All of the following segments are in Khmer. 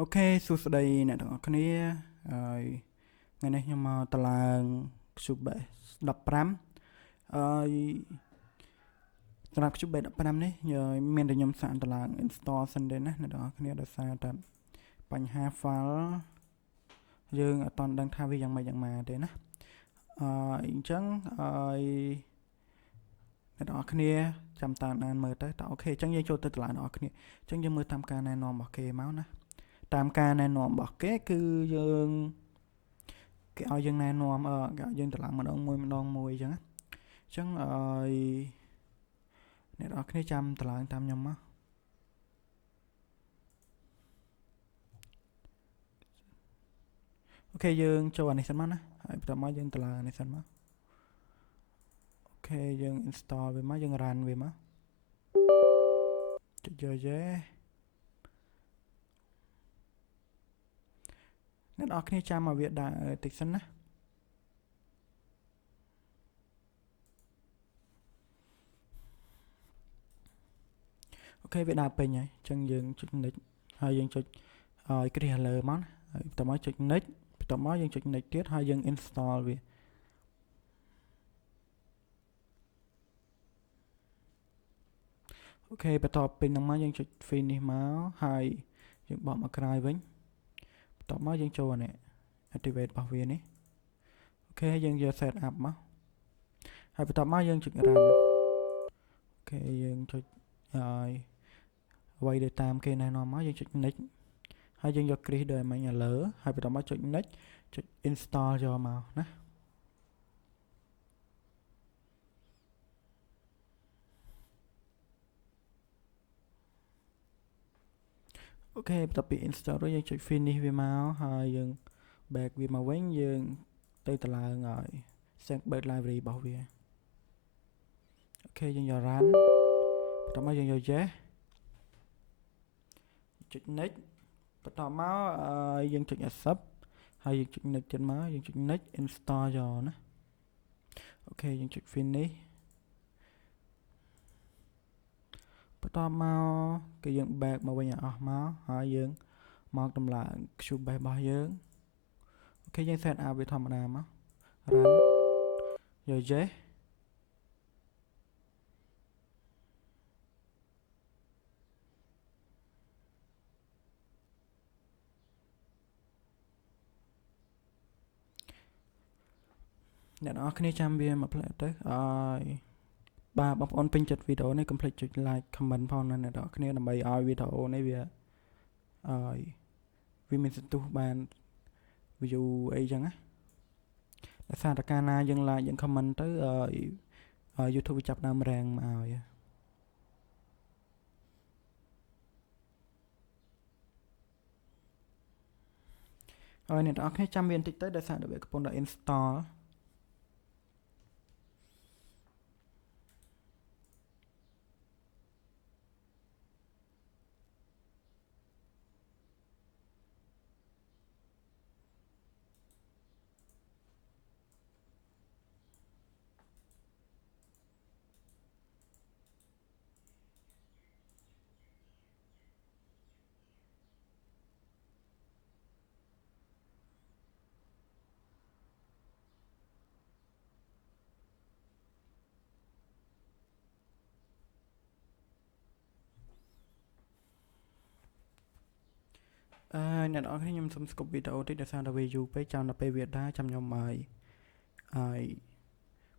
អូខេសួស្តីអ្នកទាំងអស់គ្នាហើយថ្ងៃនេះខ្ញុំមកតឡើង Cubase 15ហើយសម្រាប់ Cubase 15នេះមានតែខ្ញុំសាកតឡើង install សិនទេណាអ្នកទាំងអស់គ្នាដោយសារតែបញ្ហា file យើងអត់ទាន់ដឹងថាវាយ៉ាងម៉េចយ៉ាងម៉ាទេណាអញ្ចឹងហើយអ្នកទាំងអស់គ្នាចាំតាមដានមើលទៅតើអូខេអញ្ចឹងយើងចូលទៅតឡើងអ្នកទាំងអស់គ្នាអញ្ចឹងយើងមើលតាមការណែនាំរបស់គេមកណាតាមការណែនាំរបស់គេគឺយើងគេឲ្យយើងណែនាំគេឲ្យយើងតឡើងម្ដងមួយអញ្ចឹងណាអញ្ចឹងអ្នកនរគ្នាចាំតឡើងតាមខ្ញុំមកអូខេយើងចូលអានេះសិនមកណាហើយបន្ទាប់មកយើងតឡើងអានេះសិនមកអូខេយើង install វាមកយើង run វាមកចុចយកយេអ្នកនរគ្នាចាំមកវាដាក់តិចសិនណាអូខេវាដាក់ពេញហើយអញ្ចឹងយើងចុច next ហើយយើងចុចឲ្យគ្រាលើមកណាហើយបន្ទាប់មកចុច next បន្ទាប់មកយើងចុច next ទៀតហើយយើង install វាអូខេបន្ទាប់ពេញហ្នឹងមកយើងចុច finish មកហើយយើងបកមកក្រោយវិញបន្ទាប់មកយើងចូលអានេះ activate របស់វានេះអូខេយើងយក set up មកហើយបន្ទាប់មកយើងចុច run អូខេយើងចុចហើយអ្វីដែលតាមគេណែនាំមកយើងចុច next ហើយយើងយកគ្រីសដូចមិញឥឡូវហើយបន្ទាប់មកចុច next ចុច install យកមកណាអូខេបន្ទាប់ពី install រួចយើងចុច finish វាមកហើយយើង back វាមកវិញយើងទៅតឡើងឲ្យ Sandbird library របស់វាអូខេយើងយក run បន្ទាប់មកយើងយក yes ចុច next បន្ទាប់មកយើងចុច accept ហើយយើងចុច next ទៀតមកយើងចុច next install យកណាអូខេយើងចុច finish បន្ទាប់មកគឺយើង back មកវិញឲ្យអស់មកហើយយើងមកតម្លើង Cubase របស់យើងអូខេយើង set up វាធម្មតាមក run យក yes អ្នកនរគ្នាចាំវាមកផ្លែទៅហើយបាទបងប្អូនពេញចិត្តវីដេអូនេះកុំភ្លេចចុច like comment ផងណាអ្នកនរគ្នាដើម្បីឲ្យវីដេអូនេះវាមានសន្ទុះបាន view អីចឹងណាដោយសារតែកាលណាយើង like យើង comment ទៅYouTube វាចាប់ដើមរាំងមកឲ្យហើយអ្នកនរគ្នាចាំវាបន្តិចទៅដោយសារតែវាកំពុងតែ installអ្នកនរគ្នាខ្ញុំសុំស្គប់វីដេអូតិចដោយសារតែវាយូរពេកចាំដល់ពេលវាដាចាំខ្ញុំហើយ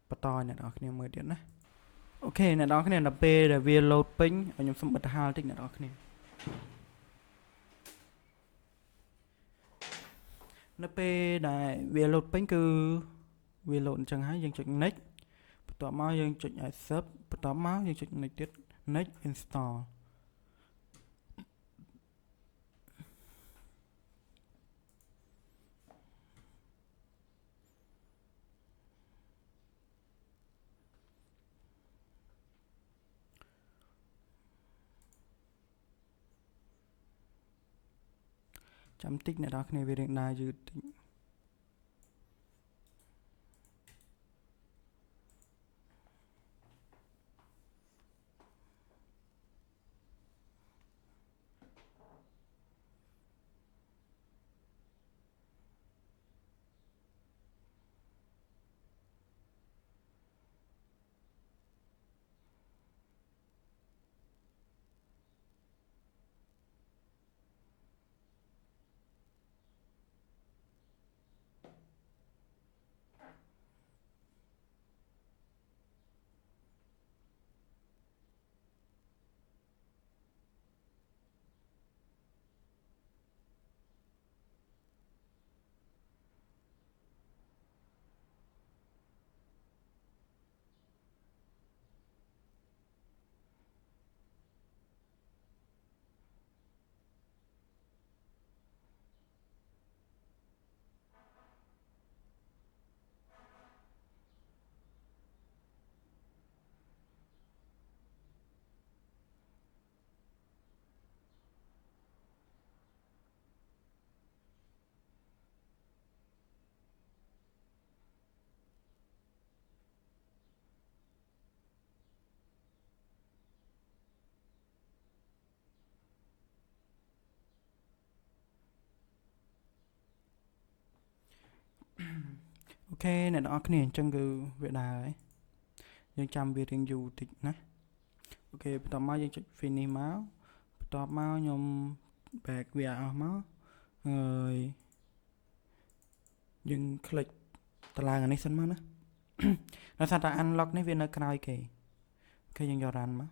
បន្តអ្នកនរគ្នាមើលទៀតណាអូខេអ្នកនរគ្នាដល់ពេលដែលវា load ពេញខ្ញុំសុំបិទហាលតិចអ្នកនរគ្នានៅពេលដែលវា load ពេញគឺវា load អញ្ចឹងហើយយើងចុច next បន្ទាប់មកយើងចុច accept បន្ទាប់មកយើងចុច next ទៀត next installចាំតិចអ្នកនរគ្នាវារៀងដើរយឺតតិច ok này đó cái này chân cứ việc đà ấy nhưng chăm việc riêng dù tịch nè ok tao mau dân finish máu tao mau nhom bạc việc máu rồi nhưng click tao là này sân máu nè nó sao ta unlock này viên nơi cài kì khi dân cho ran máu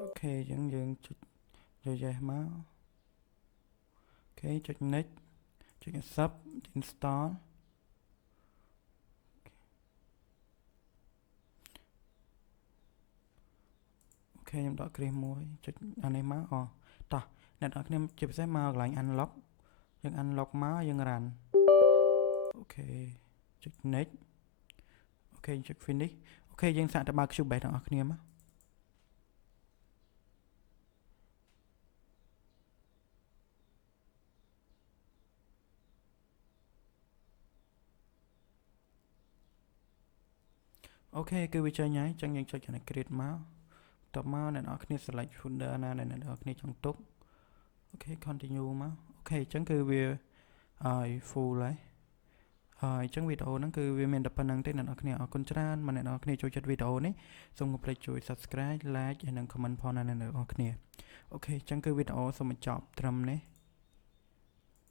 ok dân dân cho dây máu ok cho next cho sub install ok em đọc cream muối cho anh em máu ta này đó em chụp sẽ mau lại unlock dân unlock máu dân ran ok cho next ok cho finish ok dân sẵn ta ba chụp bài đó anh em á ok cứ video nhái chẳng những cho này create máu tập máu này nó khi select folder này này nó khi trong túc ok continue máu ok chẳng cứ việc full lấy chẳng video nó cứ việc mình đập phần năng tên là nó khi ở con tràn mà này nó khi cho chất video này xong một like chui subscribe like và comment phone này nó khi ok chẳng cứ video xong một chọn trầm này